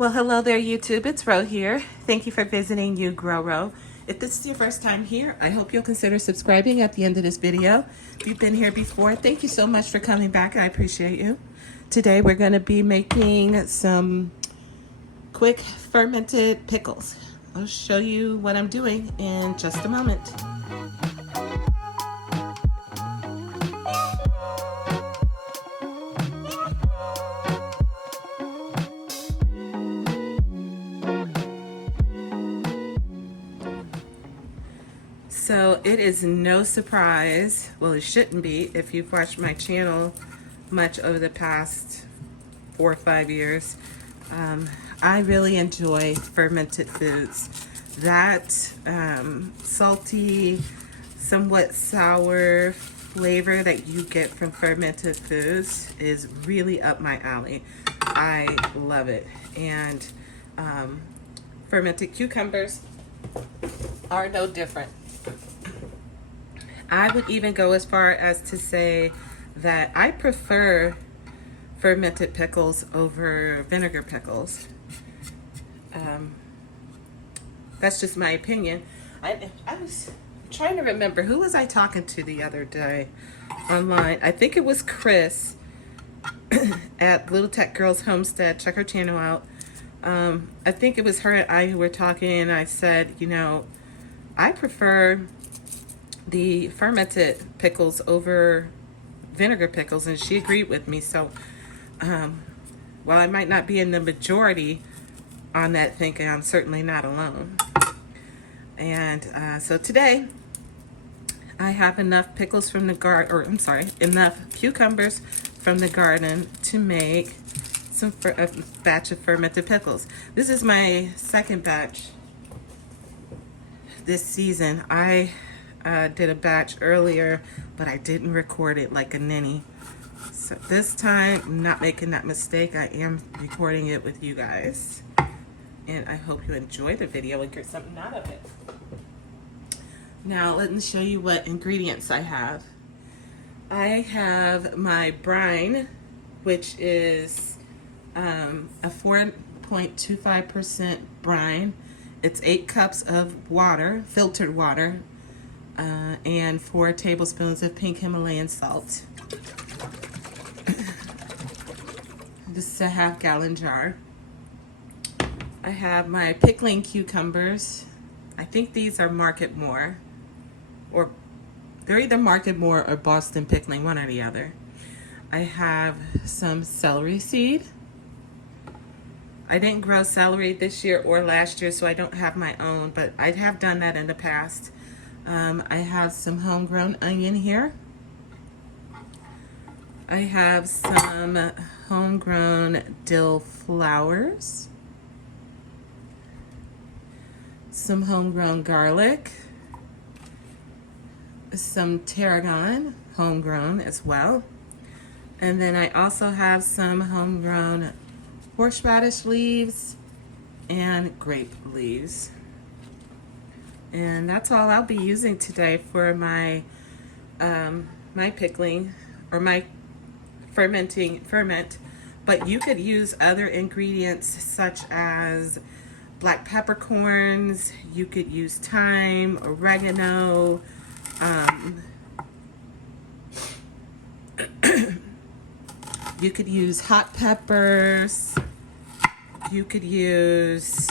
Well, hello there, YouTube. It's Ro here. Thank you for visiting You Grow Ro. If this is your first time here, I hope you'll consider subscribing at the end of this video. If you've been here before, thank you so much for coming back. I appreciate you. Today, we're going to be making some quick fermented pickles. I'll show you what I'm doing in just a moment. So it is no surprise, well it shouldn't be if you've watched my channel much over the past 4 or 5 years. I really enjoy fermented foods. That salty, somewhat sour flavor that you get from fermented foods is really up my alley. I love it. And fermented cucumbers are no different. I would even go as far as to say that I prefer fermented pickles over vinegar pickles. That's just my opinion. I was trying to remember, who was I talking to the other day online? I think it was Chris at Little Tech Girls Homestead. Check her channel out. I think it was her and I who were talking, and I said, you know, I prefer the fermented pickles over vinegar pickles, and she agreed with me. So while I might not be in the majority on that thinking, I'm certainly not alone. And so today I have enough pickles from the garden, or I'm sorry, enough cucumbers from the garden to make a batch of fermented pickles. This is my second batch this season. I did a batch earlier, but I didn't record it like a ninny. So this time, I'm not making that mistake. I am recording it with you guys. And I hope you enjoy the video and get something out of it. Now, let me show you what ingredients I have. I have my brine, which is a 4.25% brine. It's 8 cups of water, filtered water, and 4 tablespoons of pink Himalayan salt. This is a half-gallon jar. I have my pickling cucumbers. I think these are Market More, or they're either Market More or Boston Pickling, one or the other. I have some celery seed. I didn't grow celery this year or last year, so I don't have my own, but I have done that in the past. I have some homegrown onion here. I have some homegrown dill flowers. Some homegrown garlic. Some tarragon, homegrown as well. And then I also have some homegrown horseradish leaves and grape leaves. And that's all I'll be using today for my my pickling, or my ferment. But you could use other ingredients such as black peppercorns. You could use thyme, oregano, you could use hot peppers. You could use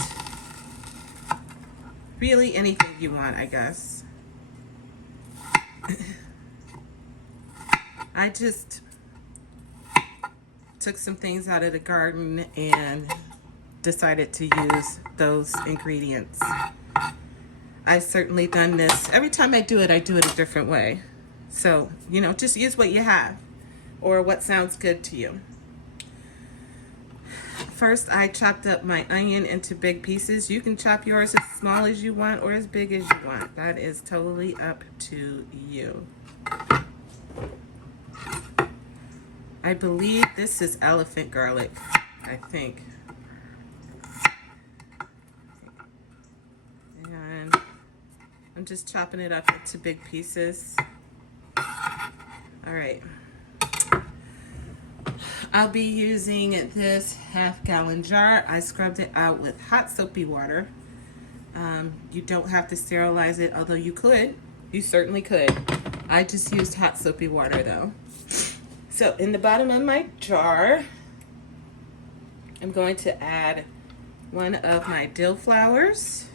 really anything you want, I guess. I just took some things out of the garden and decided to use those ingredients. I've certainly done this. Every time I do it a different way. So, you know, just use what you have or what sounds good to you. First, I chopped up my onion into big pieces. You can chop yours as small as you want or as big as you want. That is totally up to you. I believe this is elephant garlic, I think. And I'm just chopping it up into big pieces. All right. I'll be using this half-gallon jar. I scrubbed it out with hot soapy water. You don't have to sterilize it, although you could. You certainly could. I just used hot soapy water though. So in the bottom of my jar, I'm going to add one of my dill flowers.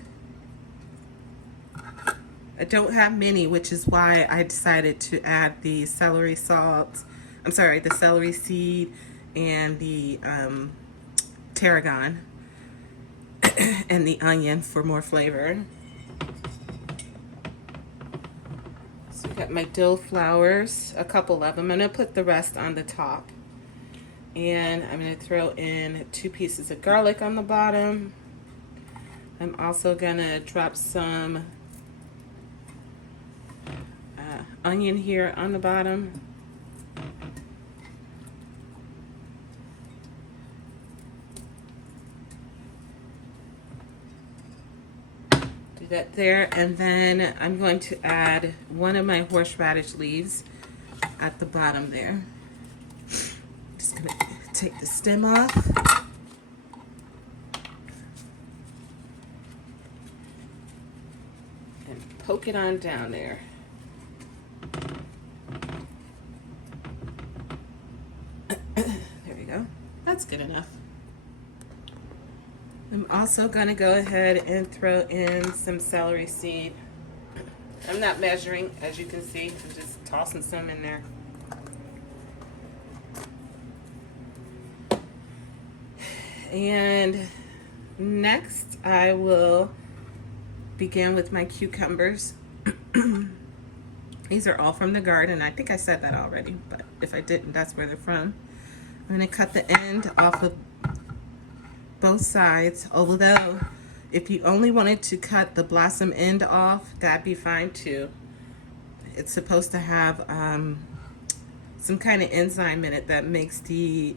I don't have many, which is why I decided to add the celery salt. I'm sorry, the celery seed and the tarragon and the onion for more flavor. So I got my dill flowers, a couple of them. I'm going to put the rest on the top. And I'm going to throw in 2 pieces of garlic on the bottom. I'm also going to drop some onion here on the bottom. Do that there, and then I'm going to add one of my horseradish leaves at the bottom there. Just gonna take the stem off. And poke it on down there. There we go. That's good enough. I'm also going to go ahead and throw in some celery seed. I'm not measuring, as you can see. I'm just tossing some in there. And next I will begin with my cucumbers. These are all from the garden. I think I said that already, but if I didn't, that's where they're from. I'm going to cut the end off of both sides, although if you only wanted to cut the blossom end off, that'd be fine too. It's supposed to have some kind of enzyme in it that makes the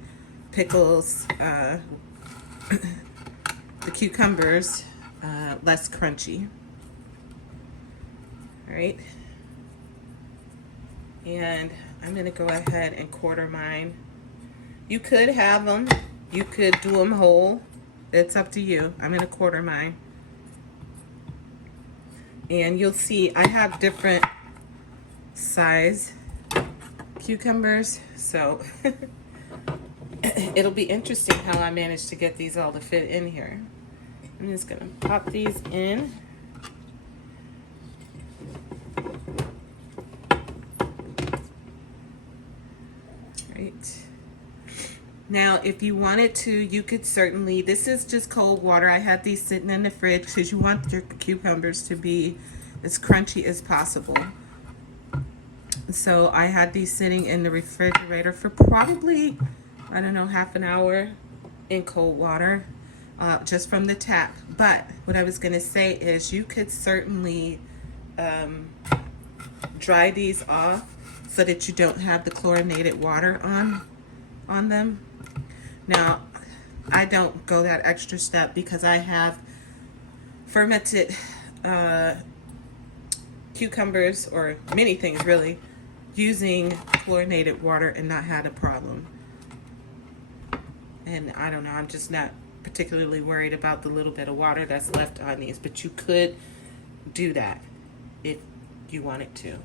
pickles, the cucumbers, less crunchy. All right, and I'm going to go ahead and quarter mine. You could have them, you could do them whole. It's up to you. I'm going to quarter mine. And you'll see I have different size cucumbers, so it'll be interesting how I managed to get these all to fit in here. I'm just going to pop these in. Right. Now, if you wanted to, you could certainly, this is just cold water. I had these sitting in the fridge because you want your cucumbers to be as crunchy as possible. So I had these sitting in the refrigerator for probably, I don't know, half an hour in cold water, just from the tap. But what I was going to say is you could certainly dry these off so that you don't have the chlorinated water on them. Now, I don't go that extra step because I have fermented cucumbers, or many things really, using chlorinated water and not had a problem. And I don't know, I'm just not particularly worried about the little bit of water that's left on these, but you could do that if you wanted to.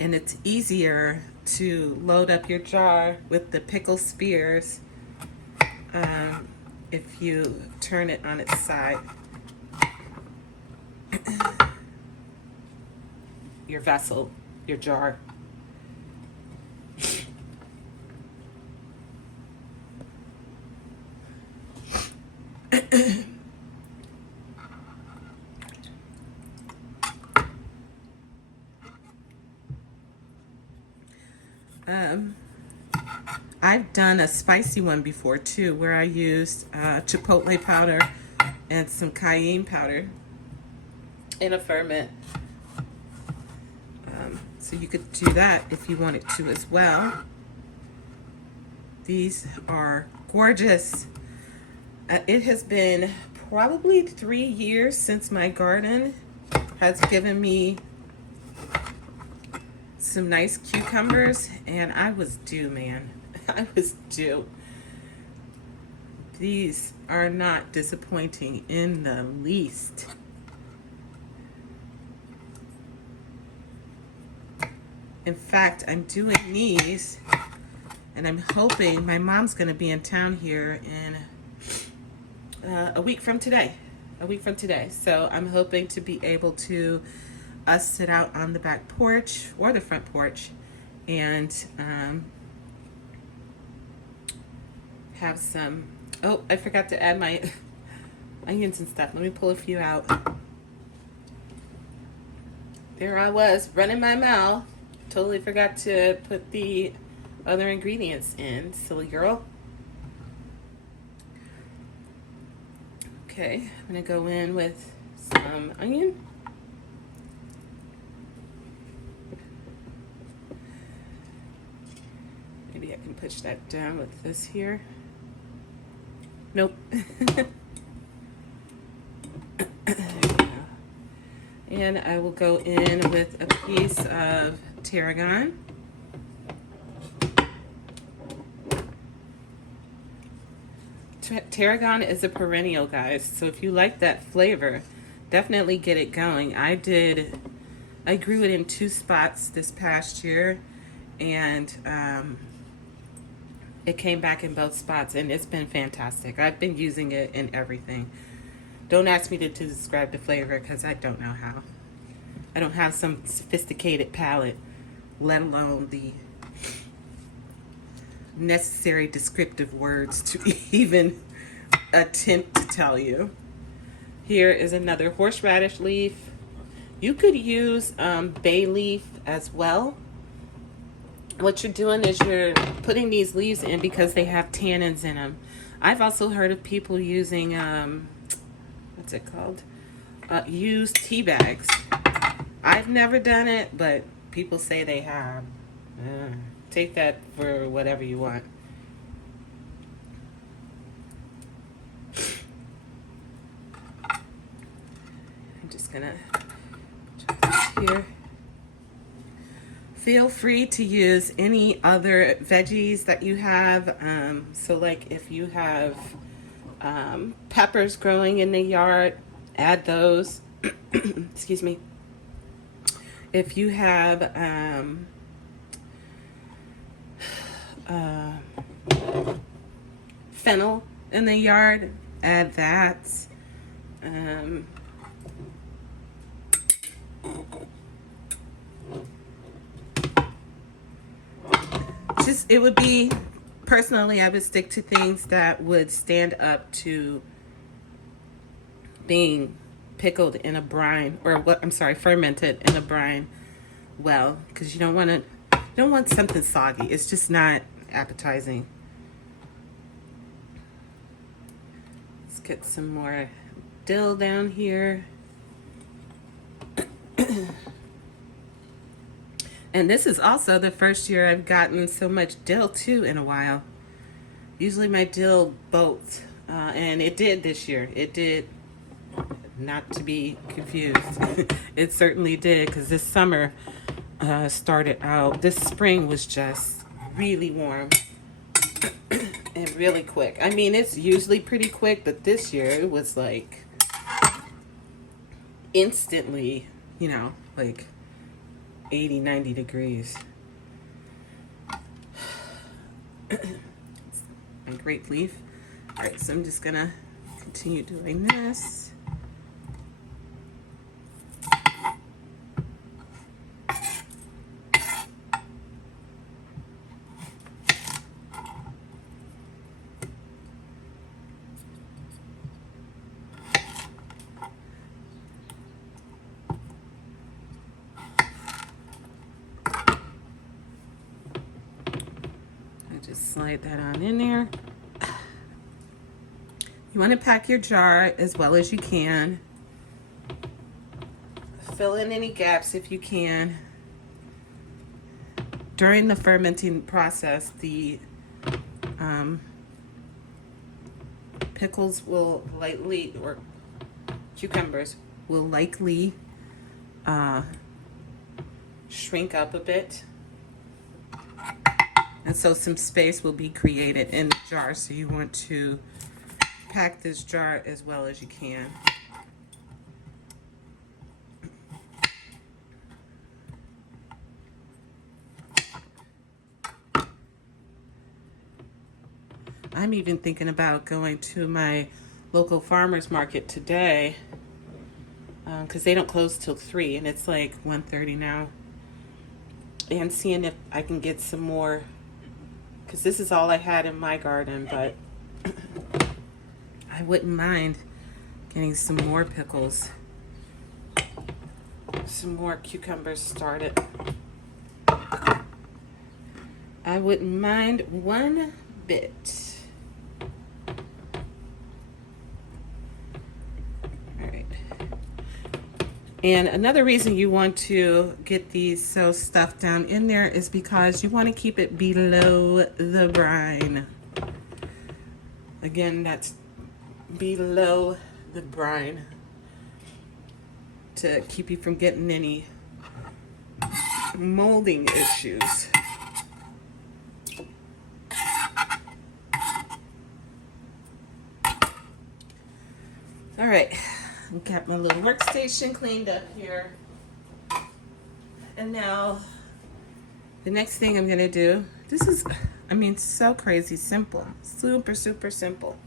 And it's easier to load up your jar with the pickle spears if you turn it on its side. Your vessel, your jar. I've done a spicy one before too, where I used chipotle powder and some cayenne powder in a ferment. So you could do that if you wanted to as well. These are gorgeous. It has been probably 3 years since my garden has given me some nice cucumbers, and I was due, man. I was due. These are not disappointing in the least. In fact, I'm doing these, and I'm hoping my mom's going to be in town here in a week from today. So I'm hoping to be able to sit out on the back porch or the front porch and have some. Oh, I forgot to add my onions and stuff. Let me pull a few out. There I was, running my mouth. Totally forgot to put the other ingredients in. Silly girl. Okay, I'm gonna go in with some onion. Maybe I can push that down with this here. Nope. And I will go in with a piece of tarragon. Tarragon is a perennial, guys, so if you like that flavor, definitely get it going. I grew it in 2 spots this past year, and it came back in both spots, and it's been fantastic. I've been using it in everything. Don't ask me to describe the flavor because I don't know how. I don't have some sophisticated palate, let alone the necessary descriptive words to even attempt to tell you. Here is another horseradish leaf. You could use bay leaf as well. What you're doing is you're putting these leaves in because they have tannins in them. I've also heard of people using what's it called? Used tea bags. I've never done it, but people say they have. Take that for whatever you want. I'm just gonna check this here. Feel free to use any other veggies that you have. So like if you have peppers growing in the yard, add those. Excuse me. If you have fennel in the yard, add that. It would be, personally, I would stick to things that would stand up to being pickled in a brine, or what, I'm sorry, fermented in a brine well, because you don't want something soggy. It's just not appetizing. Let's get some more dill down here. And this is also the first year I've gotten so much dill too in a while. Usually my dill bolts, and it did this year. It did, not to be confused. It certainly did, because this summer started out, this spring was just really warm and really quick. I mean, it's usually pretty quick, but this year it was like instantly, you know, like 80, 90 degrees. My grape leaf. All right, so I'm just gonna continue doing this. Just slide that on in there. You want to pack your jar as well as you can. Fill in any gaps if you can. During the fermenting process, the pickles will lightly, or cucumbers will likely shrink up a bit. And so some space will be created in the jar. So you want to pack this jar as well as you can. I'm even thinking about going to my local farmer's market today because they don't close till 3 and it's like 1:30 now. And seeing if I can get some more, because this is all I had in my garden, but I wouldn't mind getting some more pickles, some more cucumbers started. I wouldn't mind one bit. And another reason you want to get these so stuffed down in there is because you want to keep it below the brine. Again, that's below the brine to keep you from getting any molding issues. All right. Got my little workstation cleaned up here. And now the next thing I'm going to do, this is, I mean, so crazy simple. Super, super simple.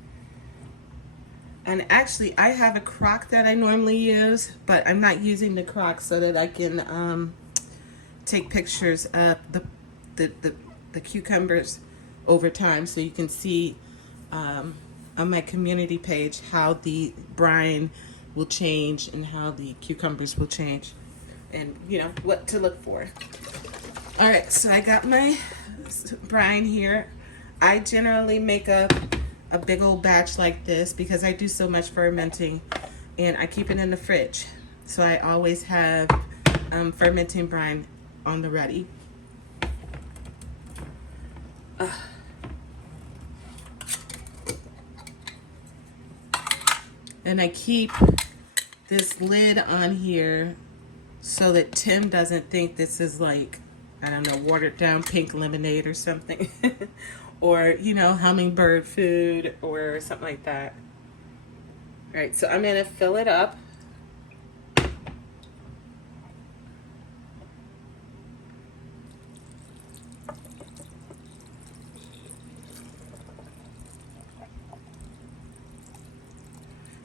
And actually, I have a crock that I normally use, but I'm not using the crock so that I can take pictures of the cucumbers over time so you can see on my community page how the brine will change and how the cucumbers will change and you know what to look for. All right, so I got my brine here. I generally make a big old batch like this because I do so much fermenting and I keep it in the fridge, so I always have fermenting brine on the ready. And I keep this lid on here so that Tim doesn't think this is like, I don't know, watered down pink lemonade or something. Or, you know, hummingbird food or something like that. All right, so I'm going to fill it up.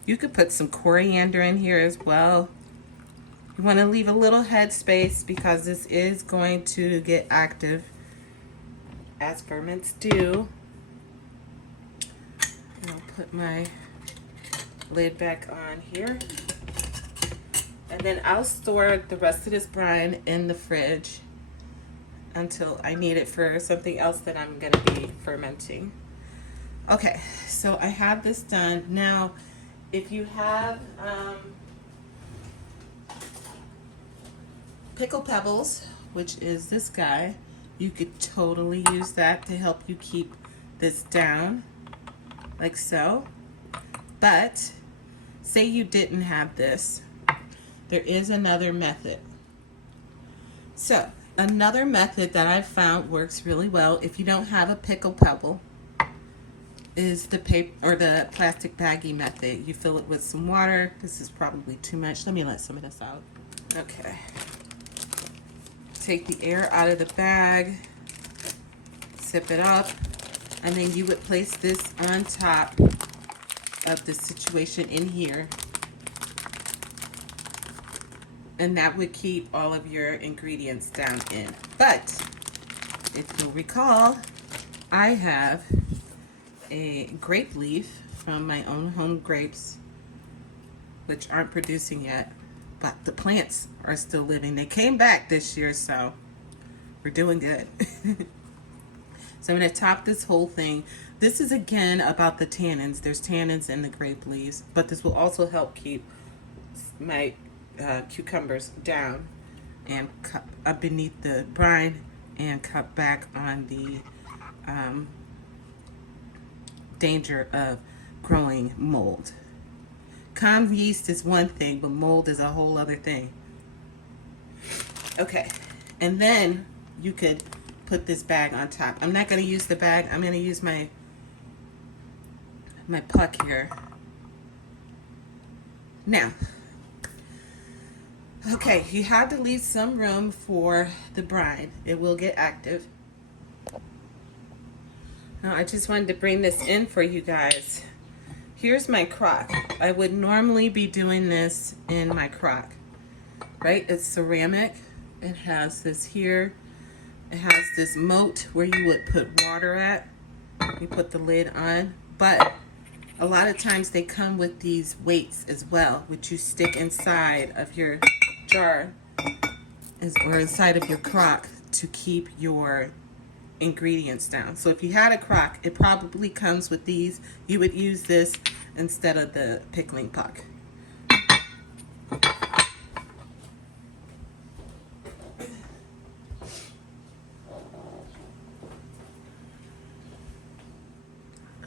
You could put some coriander in here as well. You want to leave a little head space because this is going to get active, as ferments do. And I'll put my lid back on here. And then I'll store the rest of this brine in the fridge until I need it for something else that I'm going to be fermenting. Okay, so I have this done. Now, if you have pickle pebbles, which is this guy, you could totally use that to help you keep this down, like so. But say you didn't have this, there is another method. So another method that I've found works really well if you don't have a pickle pebble is the paper or the plastic baggie method. You fill it with some water. This is probably too much. Let me let some of this out. Okay. Take the air out of the bag, zip it up, and then you would place this on top of the situation in here. And that would keep all of your ingredients down in. But if you'll recall, I have a grape leaf from my own home grapes, which aren't producing yet, but the plants are still living. They came back this year, so we're doing good. So I'm going to top this whole thing. This is again about the tannins. There's tannins in the grape leaves, but this will also help keep my cucumbers down and cut up beneath the brine and cut back on the danger of growing mold. Calm yeast is one thing, but mold is a whole other thing. Okay, And then you could put this bag on top. I'm not going to use the bag. I'm going to use my puck here. Now, okay, you have to leave some room for the brine. It will get active. Now, I just wanted to bring this in for you guys. Here's my crock. I would normally be doing this in my crock, right? It's ceramic. It has this here. It has this moat where you would put water at. You put the lid on. But a lot of times they come with these weights as well, which you stick inside of your jar or inside of your crock to keep your ingredients down. So if you had a crock, it probably comes with these. You would use this instead of the pickling puck.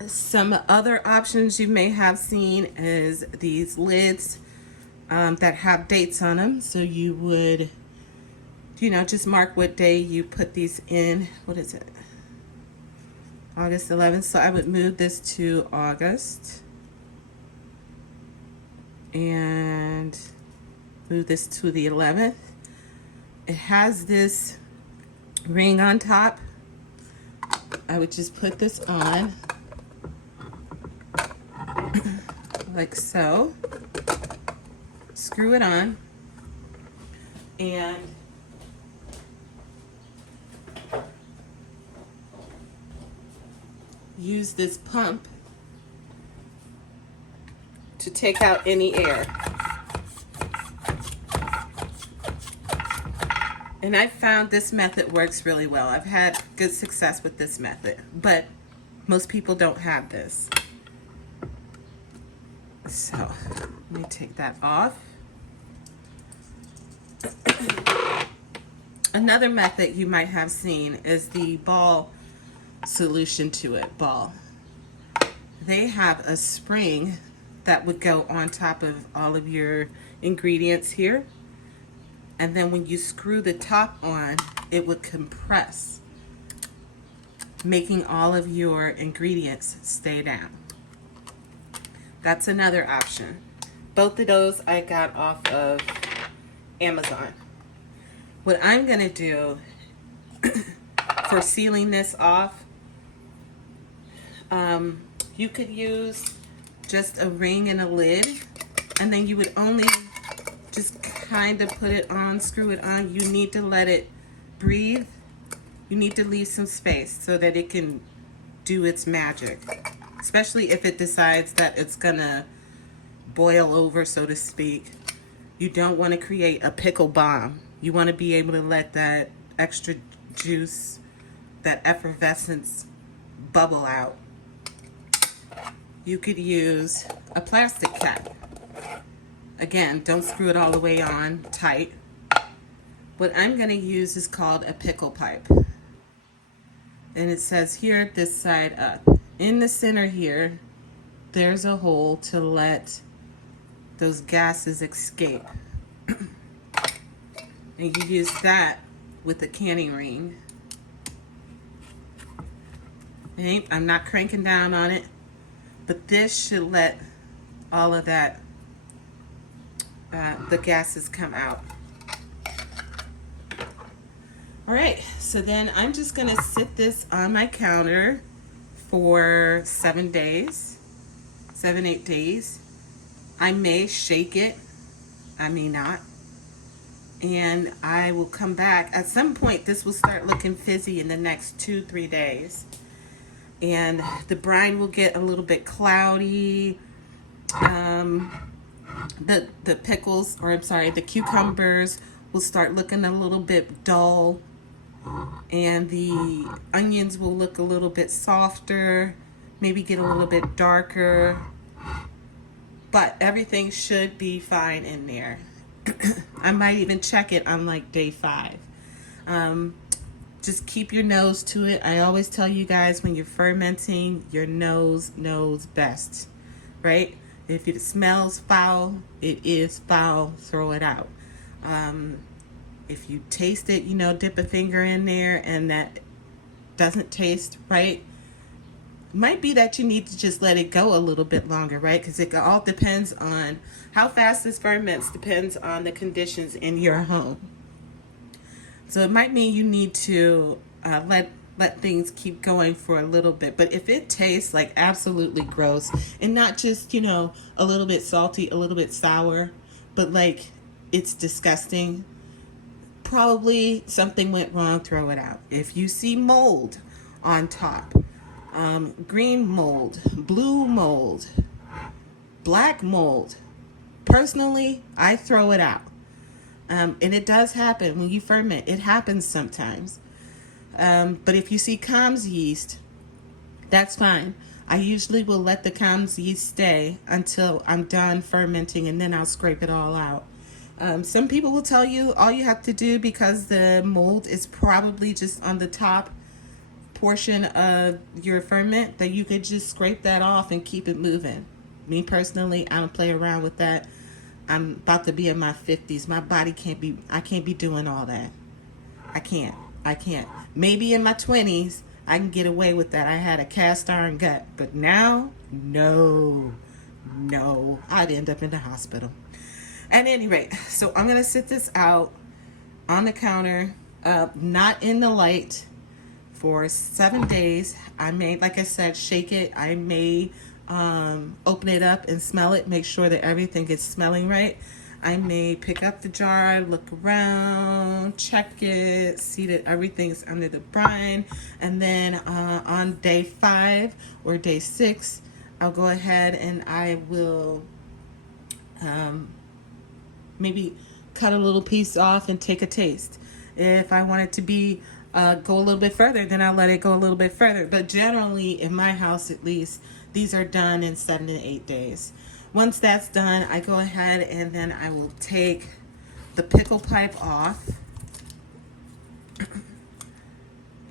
Some other options you may have seen is these lids that have dates on them. So you would, you know, just mark what day you put these in. What is it? August 11th. So I would move this to August and move this to the 11th. It has this ring on top. I would just put this on like so. Screw it on and use this pump to take out any air. And I found this method works really well. I've had good success with this method, but most people don't have this. So let me take that off. Another method you might have seen is the ball solution to it, ball. They have a spring that would go on top of all of your ingredients here. And then when you screw the top on, it would compress, making all of your ingredients stay down. That's another option. Both of those I got off of Amazon. What I'm going to do for sealing this off, you could use just a ring and a lid, and then you would only just kind of put it on, screw it on. You need to let it breathe. You need to leave some space so that it can do its magic, especially if it decides that it's gonna boil over, so to speak. You don't want to create a pickle bomb. You want to be able to let that extra juice, that effervescence bubble out. You could use a plastic cap. Again, don't screw it all the way on tight. What I'm going to use is called a pickle pipe. And it says here, this side up. In the center here, there's a hole to let those gases escape. And you use that with the canning ring. Okay, I'm not cranking down on it, but this should let all of that, the gases come out. All right, so then I'm just gonna sit this on my counter for 7 days, 7-8 days. I may shake it, I may not. And I will come back. At some point, this will start looking fizzy in the next 2-3 days. And the brine will get a little bit cloudy. The pickles, or I'm sorry, the cucumbers will start looking a little bit dull. And the onions will look a little bit softer, maybe get a little bit darker. But everything should be fine in there. I might even check it on like day 5. Just keep your nose to it. I always tell you guys, when you're fermenting, your nose knows best, right? If it smells foul, it is foul. Throw it out. If you taste it, you know, dip a finger in there and that doesn't taste right, might be that you need to just let it go a little bit longer, right? Because it all depends on how fast this ferments, depends on the conditions in your home. So it might mean you need to let things keep going for a little bit. But if it tastes like absolutely gross, and not just, you know, a little bit salty, a little bit sour, but like it's disgusting, probably something went wrong, throw it out. If you see mold on top, green mold, blue mold, black mold, personally, I throw it out. And it does happen when you ferment. It happens sometimes. But if you see Comm's yeast, that's fine. I usually will let the Comm's yeast stay until I'm done fermenting, and then I'll scrape it all out. Some people will tell you all you have to do, because the mold is probably just on the top portion of your ferment, that you could just scrape that off and keep it moving. Me personally, I don't play around with that. I'm about to be in my 50s. My body I can't be doing all that. I can't. Maybe in my 20s, I can get away with that. I had a cast iron gut. But now, no. I'd end up in the hospital. At any rate, so I'm going to sit this out on the counter, not in the light, for 7 days. I may, like I said, shake it. I may open it up and smell it, make sure that everything is smelling right. I may pick up the jar, look around, check it, see that everything's under the brine, and then on day 5 or day 6, I'll go ahead and I will maybe cut a little piece off and take a taste. If I want it to be go a little bit further, then I'll let it go a little bit further. But generally, in my house at least, these are done in 7 to 8 days. Once that's done, I go ahead and then I will take the pickle pipe off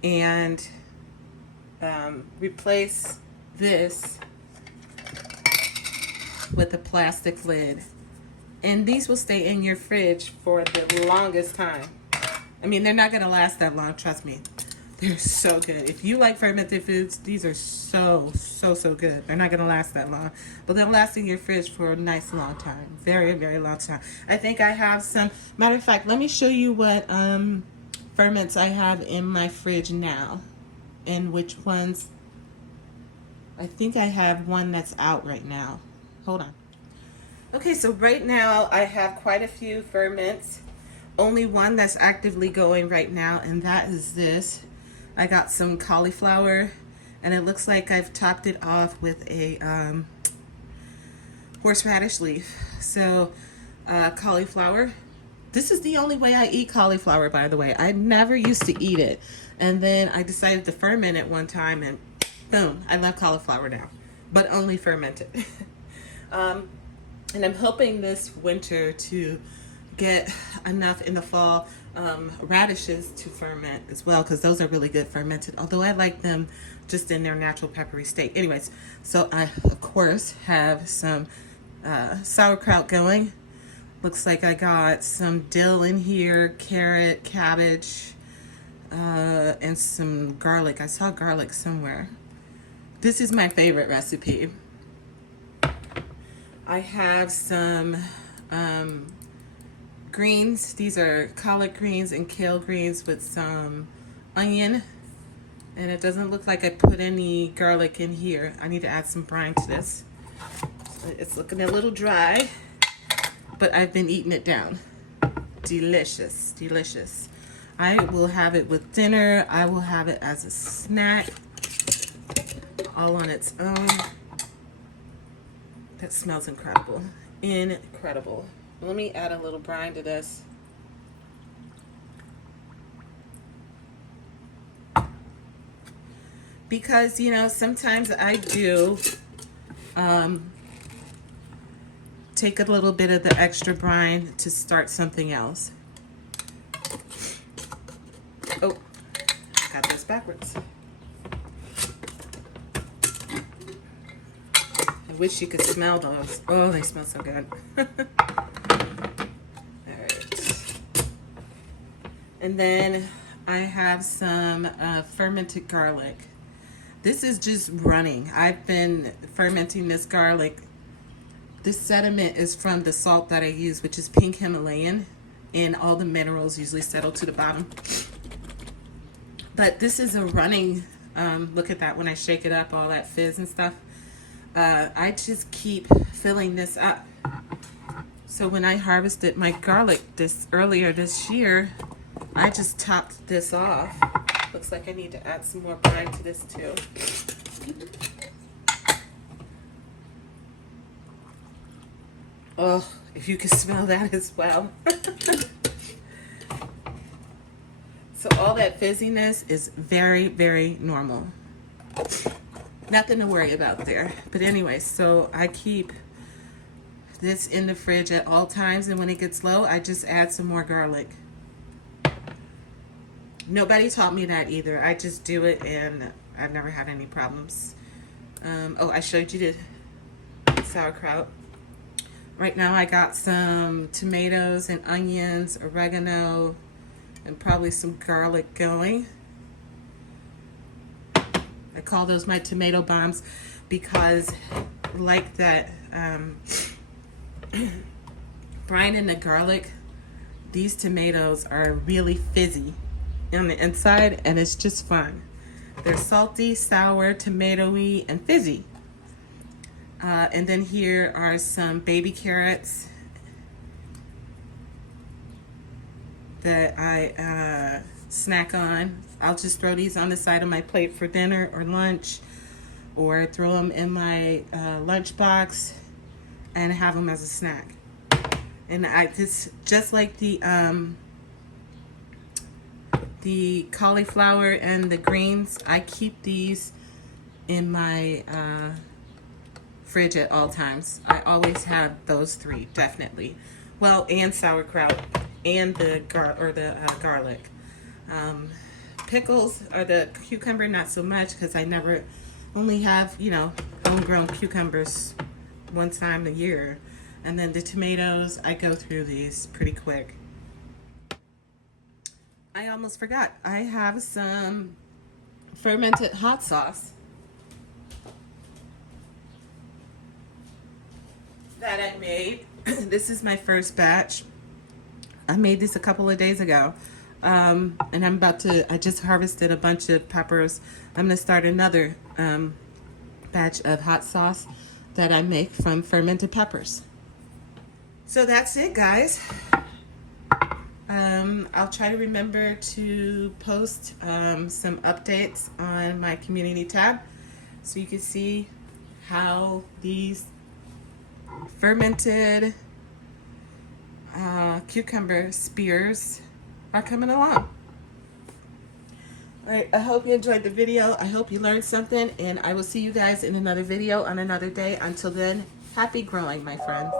and replace this with a plastic lid. And these will stay in your fridge for the longest time. I mean, they're not going to last that long, trust me. They're so good. If you like fermented foods, these are so good. They're not going to last that long. But they'll last in your fridge for a nice long time. Very, very long time. I think I have some... Matter of fact, let me show you what ferments I have in my fridge now. And which ones... I think I have one that's out right now. Hold on. Okay, so right now I have quite a few ferments. Only one that's actively going right now, and that is this. I got some cauliflower, and it looks like I've topped it off with a horseradish leaf. So cauliflower. This is the only way I eat cauliflower, by the way. I never used to eat it, and then I decided to ferment it one time, and boom, I love cauliflower now, but only fermented. And I'm hoping this winter to get enough in the fall radishes to ferment as well, because those are really good fermented, although I like them just in their natural peppery state. Anyways, so I of course have some sauerkraut going. Looks like I got some dill in here, carrot, cabbage, and some garlic. I saw garlic somewhere. This is my favorite recipe. I have some greens. These are collard greens and kale greens with some onion. And it doesn't look like I put any garlic in here. I need to add some brine to this. It's looking a little dry, but I've been eating it down. Delicious, delicious. I will have it with dinner. I will have it as a snack, all on its own. That smells incredible. Incredible. Let me add a little brine to this. Because, you know, sometimes I do take a little bit of the extra brine to start something else. Oh, got this backwards. I wish you could smell those. Oh, they smell so good. All right. And then I have some fermented garlic. This is just running. I've been fermenting this garlic. This sediment is from the salt that I use, which is pink Himalayan, and all the minerals usually settle to the bottom. But this is a running, look at that when I shake it up, all that fizz and stuff. I just keep filling this up. So when I harvested my garlic earlier this year, I just topped this off. Looks like I need to add some more brine to this too. Oh, if you can smell that as well. So all that fizziness is very, very normal. Nothing to worry about there. But anyway, so I keep this in the fridge at all times, and when it gets low, I just add some more garlic. Nobody taught me that either. I just do it, and I've never had any problems. Oh, I showed you the sauerkraut. Right now I got some tomatoes and onions, oregano, and probably some garlic going. I call those my tomato bombs because, like that brine and the garlic, these tomatoes are really fizzy on the inside, and it's just fun. They're salty, sour, tomatoey, and fizzy. And then here are some baby carrots that I snack on. I'll just throw these on the side of my plate for dinner or lunch, or throw them in my lunch box and have them as a snack. And this just like the cauliflower and the greens, I keep these in my fridge at all times. I always have those three, definitely. Well, and sauerkraut and the garlic. Pickles or the cucumber, not so much, because I only have, homegrown cucumbers one time a year. And then the tomatoes, I go through these pretty quick. I almost forgot. I have some fermented hot sauce that I made. This is my first batch. I made this a couple of days ago. And I just harvested a bunch of peppers. I'm going to start another batch of hot sauce that I make from fermented peppers. So that's it, guys. I'll try to remember to post some updates on my community tab so you can see how these fermented cucumber spears are coming along. Alright, I hope you enjoyed the video. I hope you learned something, and I will see you guys in another video on another day. Until then, happy growing, my friends.